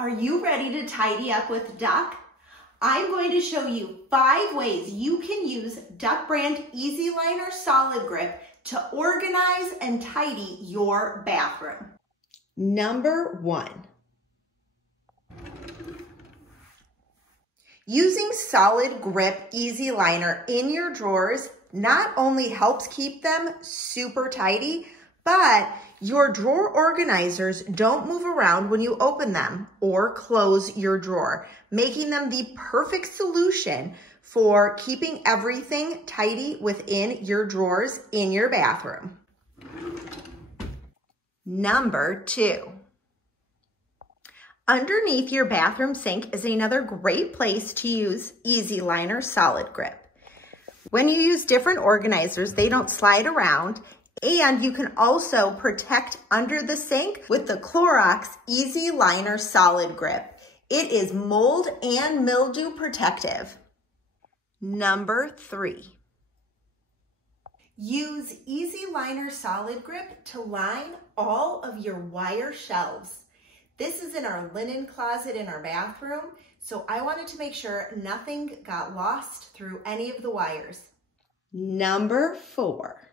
Are you ready to tidy up with Duck? I'm going to show you 5 ways you can use Duck brand Easy Liner Solid Grip to organize and tidy your bathroom. Number 1. Using Solid Grip Easy Liner in your drawers not only helps keep them super tidy, but your drawer organizers don't move around when you open them or close your drawer, making them the perfect solution for keeping everything tidy within your drawers in your bathroom. Number 2. Underneath your bathroom sink is another great place to use Easy Liner Solid Grip. When you use different organizers, they don't slide around, and you can also protect under the sink with the Clorox Easy Liner Solid Grip. It is mold and mildew protective. Number 3. Use Easy Liner Solid Grip to line all of your wire shelves. This is in our linen closet in our bathroom, so I wanted to make sure nothing got lost through any of the wires. Number 4.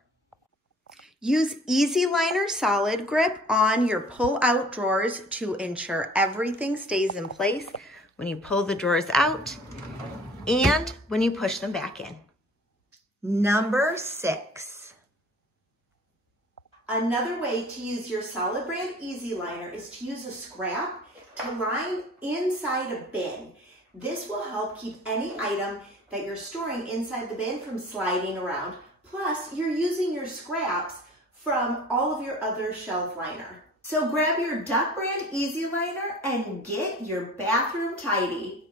Use Easy Liner Solid Grip on your pull-out drawers to ensure everything stays in place when you pull the drawers out and when you push them back in. Number 6. Another way to use your Solid Brand Easy Liner is to use a scrap to line inside a bin. This will help keep any item that you're storing inside the bin from sliding around. Plus, you're using your scraps from all of your other shelf liner. So grab your Duck brand Easy Liner and get your bathroom tidy.